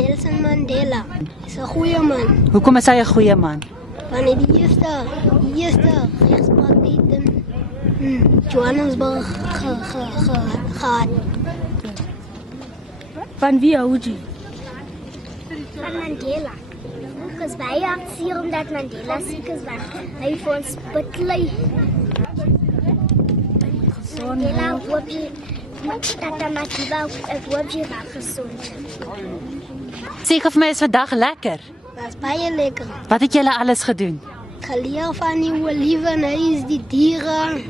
Nelson Mandela is 'n goeie man. Hoekom is hy 'n goeie man? Want hy die eerste rechtspartij in Johannesburg gehad. Van wie hou jy? Van Mandela. Because wij acteren omdat Mandela ziek is, want hij voor ons betlei. Mandela hoop je, Tata Madiba, ik hoop je raak gezond. Zeg vir my, is vandag lekker? Was baie lekker. Wat het julle alles gedoen? Geleer van die olivenhuis, die dieren,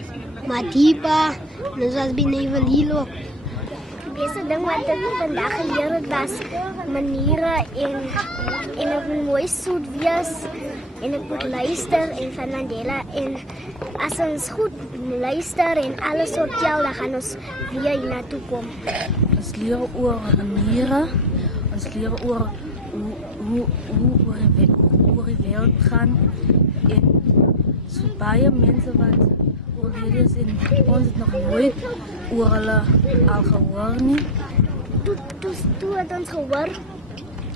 Madiba, en ons was bij Nevelilo. Die beste ding wat ik vandaag geleerd heb was manieren en ik moet mooi zoet wees en ik moet luisteren en van Mandela en als ons goed luisteren en alles optel, dan gaan ons weer hier naartoe komen. Ons leer oor maniere, ons leer oor hoe oor die wêreld gaan en so baie mense wat oorlede is en ons het nog nooit oor hulle al gehoor nie. Toe het ons gehoor,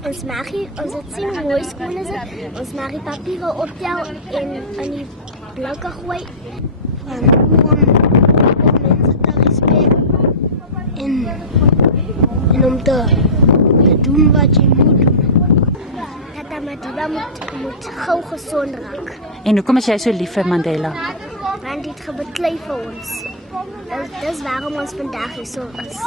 ons mag het sien hoe mooi skoon is het, ons mag die papieren optel en in die blokke gooi. Van om mensen te respecteren en om te doen wat je moet doen. Tata Madiba moet gauw gezond raak. En hoekom is jy so lief vir Mandela? Want dit gebeklei vir ons. Dis waarom ons vandag hier so is.